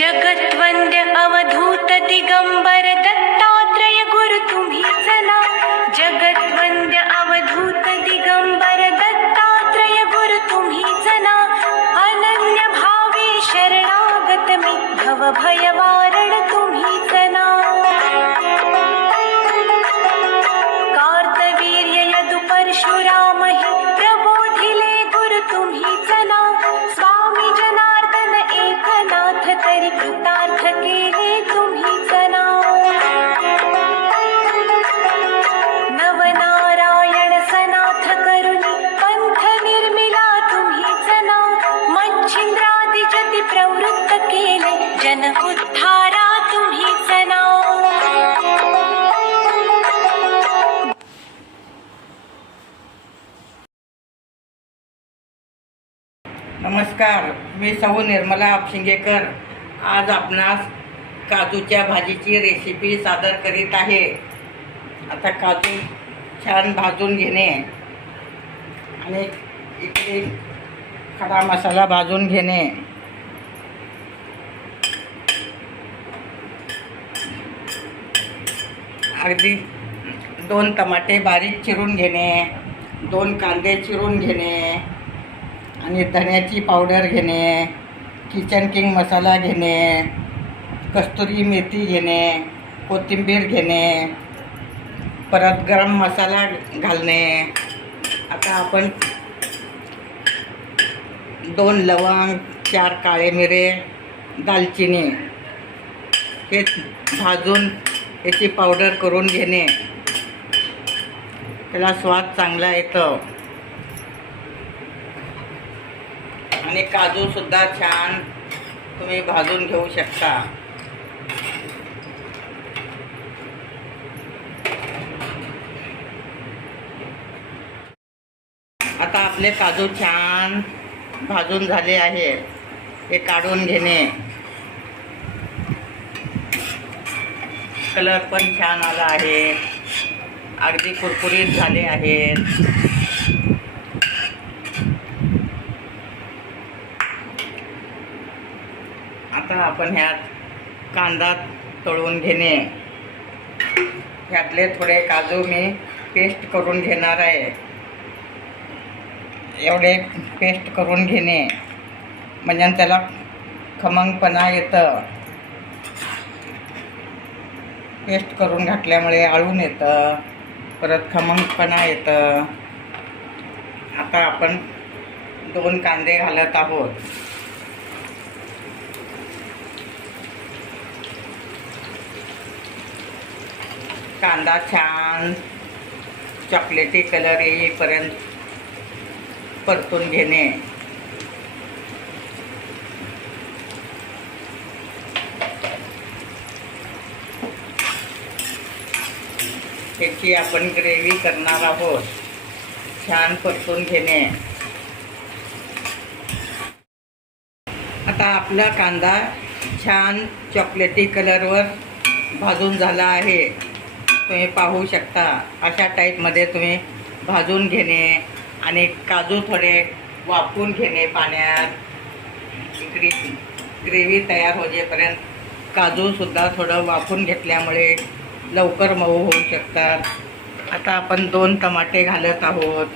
जगद्वंद्य अवधूत दिगंबर दत्तात्रय गुरु तुम्हीच ना. जगद्वंद्य अवधूत दिगंबर दत्तात्रय गुरु तुम्हीच ना. अनन्य भावे शरणागत मी भव भयवारण तुम्हीच ना. कार्तवीर्य यदु परशुराम हि प्रबोधिले गुरु तुम्हीच ना. स्वामी जनार्दन एकनाथ तरी कृतार्थ केले तुम्हीच ना. नवनारायण सनाथ करुणी पंथ निर्मिला तुम्हीच ना. मच्छिंद्रादि जति प्रवृत्त केले जन उद्धारा तुम्हीच ना. नमस्कार, मी सौ निर्मला आपशिंगेकर आज आपणास काजूच्या भाजीची रेसिपी सादर करीत आहे. आता काजू छान भाजून घेणे आणि इकडे खडा मसाला भाजून घेणे. अगदी 2 टमाटे बारीक चिरून घेणे, 2 कांदे चिरून घेणे आणि धण्याची पावडर घेणे, किचन किंग मसाला घेणे, कस्तुरी मेथी घेणे, कोथिंबीर घेणे, परत गरम मसाला घालणे. आता आपण 2 लवंग, 4 काळे मिरे, दालचिनी हे भाजून याची पावडर करून घेणे. त्याला स्वाद चांगला येतो. आणि काजूसुद्धा छान तुम्ही भाजून घेऊ शकता. आता आपले काजू छान भाजून झाले आहे. हे काढून घेणे. कलर पण छान आला आहे. अगदी कुरकुरीत झाले आहेत. आता आपण ह्यात कांदा तळून घेणे. ह्यातले थोडे काजू मी पेस्ट करून घेणार आहे. एवढे पेस्ट करून घेणे म्हणजे त्याला खमंगपणा येतं. पेस्ट करून घातल्यामुळे आळून येतं, परत खमंगपणा येतं. आता आपण 2 कांदे घालत आहोत. कांदा छान चॉकलेटी कलर येईपर्यंत परतून घेणे. त्याची आपण ग्रेव्ही करणार आहोत. छान परतून घेणे. आता आपला कांदा छान चॉकलेटी कलरवर भाजून झाला आहे. तुम्ही पाहू शकता. अशा टाईपमध्ये तुम्ही भाजून घेणे आणि काजू थोडे वाफवून घेणे पाण्यात. इकडे ग्रेव्ही तयार होईपर्यंत काजूसुद्धा थोडं वाफवून घेतल्यामुळे लवकर मऊ होऊ शकतात. आता आपण 2 टमाटे घालत आहोत.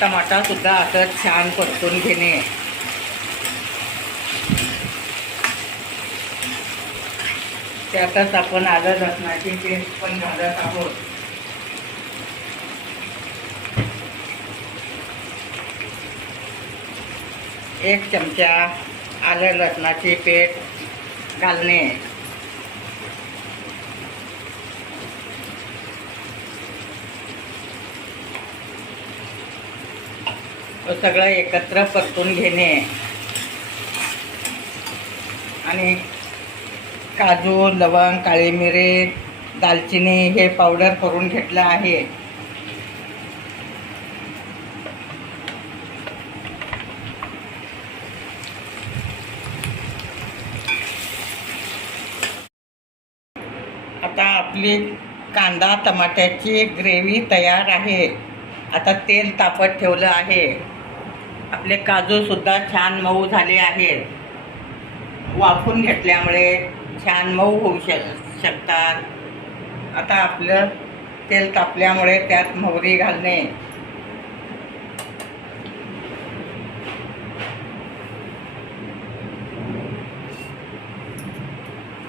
टमाटासुद्धा असं छान परतून घेणे. त्यातच आपण आलं लसणाची पेस्ट पण घालत आहोत. एक चमचा आलं लसणाची पेस्ट घालणे. सगळं एकत्र परतून घेणे आणि काजू, लवंग, काळी मिरे, दालचिनी हे पावडर करून घेतलं आहे. आता आपली कांदा टमाट्याची ग्रेव्ही तयार आहे. आता तेल तापत ठेवलं आहे. आपले काजूसुद्धा छान मऊ झाले आहेत. वाफून घेतल्यामुळे छान मऊ होऊ शकतात. आता आपलं तेल तापल्यामुळे त्यात मोहरी घालणे.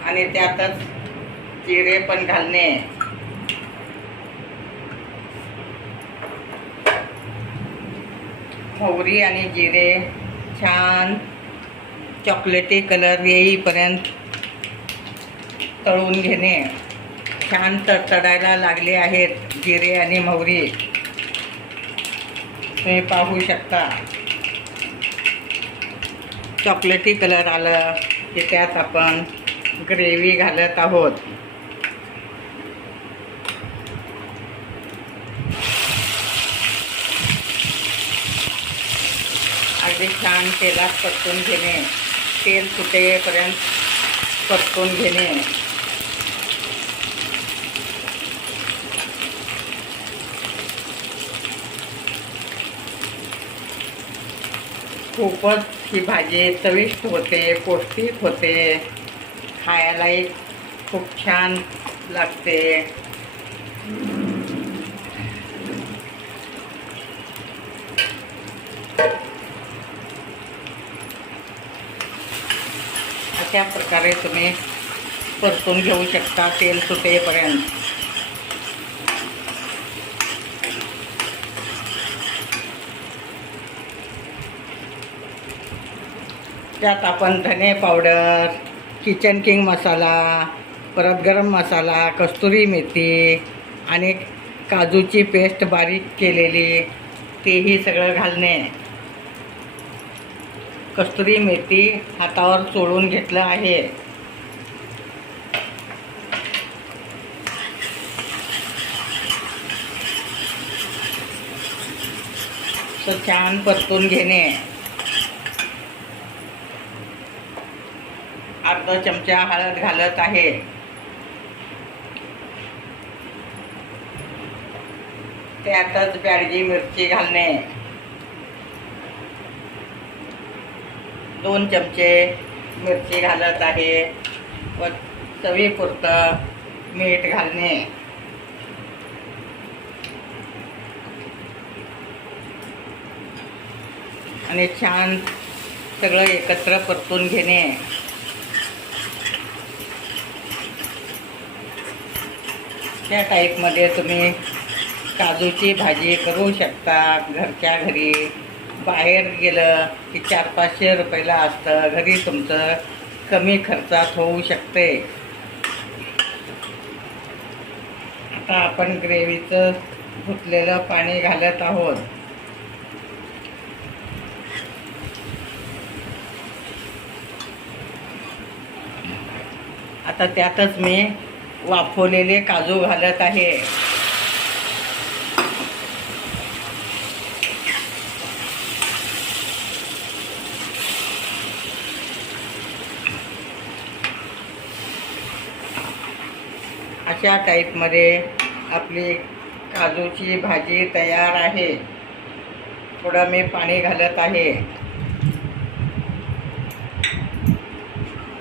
आणि त्यातच जिरे पण घालणे. मोहरी आणि जिरे छान चॉकलेटी कलर येईपर्यंत तळून घेणे. छान तडतडायला लागले आहेत जिरे आणि मोहरी, तुम्ही पाहू शकता. चॉकलेटी कलर आलं की त्यात आपण ग्रेव्ही घालत आहोत. अगदी छान तेलात परतून घेणे. तेल सुटेपर्यंत परतून घेणे. खूपच ही भाजी चविष्ट होते, पौष्टिक होते, खायलाही खूप छान लागते. अशा प्रकारे तुम्ही परतून घेऊ शकता तेल सुटेपर्यंत. त्यात आपण धने पावडर, किचन किंग मसाला, परत गरम मसाला, कस्तुरी मेथी आणि काजूची पेस्ट बारीक केलेली तेही सगळं घालणे. कस्तुरी मेथी हातावर चोळून घेतलं आहे. तर छान परतून घेणे. अर्धा चमचा हळद घालत आहे. त्यातच बॅडगी मिरची घालणे. 2 चमचे मिरची घालत आहे व चवीपुरतं मीठ घालणे. आणि छान सगळं एकत्र परतून घेणे. त्या टाईपमध्ये तुम्ही काजूची भाजी करू शकता घरच्या घरी. बाहेर गेलं की 400-500 रुपयाला असतं. घरी तुमचं कमी खर्चात होऊ शकते. आता आपण ग्रेव्हीचं धुतलेलं पाणी घालत आहोत. आता त्यातच मी वाफवलेले काजू घालत आहे. अशा टाईपमध्ये आपली काजूची भाजी तयार आहे. थोडं मी पाणी घालत आहे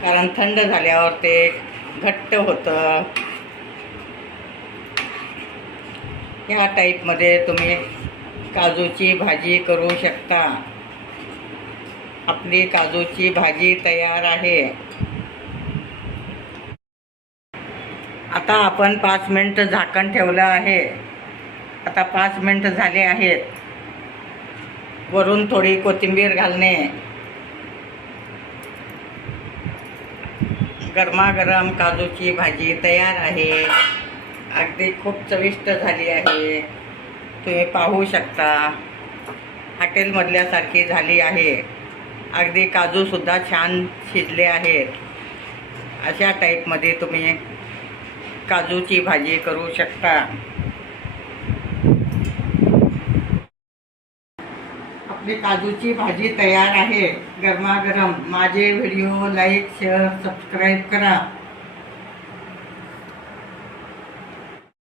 कारण थंड झाल्यावर ते घट्ट होतं. ह्या टाईपमध्ये तुम्ही काजूची भाजी करू शकता. आपली काजूची भाजी तयार आहे. आता आपण 5 मिनिटं झाकण ठेवलं आहे. आता 5 मिनिटं झाले आहेत. वरून थोडी कोथिंबीर घालणे. गरमागरम काजूची भाजी तयार आहे. अगदी खूप चविष्ट झाली आहे. तुम्ही पाहू शकता हॉटेलमधल्यासारखी झाली आहे. अगदी काजूसुद्धा छान शिजले आहेत. अशा टाईपमध्ये तुम्ही काजूची भाजी करू शकता. आपली काजूची भाजी तयार आहे गरमागरम. माझे व्हिडिओ लाईक, शेअर, सबस्क्राईब करा.